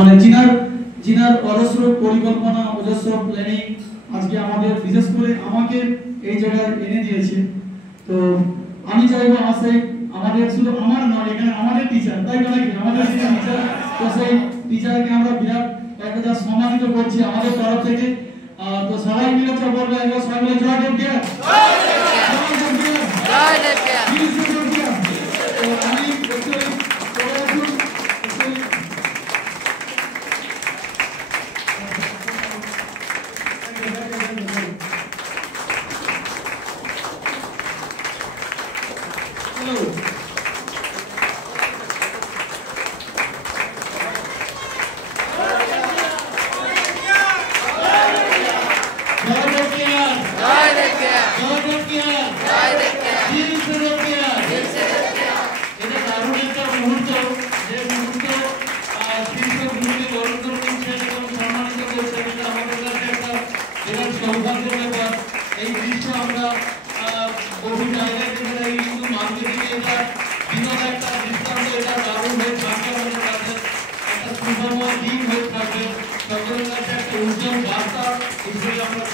মানে জিনার অজস্র পরিকল্পনা, অজস্র প্ল্যানিং আজকে আমাদের বিশেষ করে আমাকে এই জায়গায় এনে দিয়েছে। তো আমি চাইবো আমাদের শুধু আমার নয়, এখানে আমাদের টিচার, তাই না নাকি? আমাদের টিচার, তো সেই টিচারকে আমরা বিরাট একটা সম্মানিত করছি আমাদের তরফ থেকে। তো সবাই মিলে বলবো একবার সবাই মিলে জয় দেবকে, জয় দেবকে। তো আমি এই দৃশ্য আমরা বহু জায়গায় থেকে কিন্তু মার্কেটিং এটা বিনোদন একটা দৃষ্টান্ত, এটা দারুণ হয়ে থাকবে আমাদের কাছে, একটা সুন্দরময় দিন হয়ে থাকবে সকলের কাছে, একটা উজ্জ্বল বার্তা হিসেবে আমরা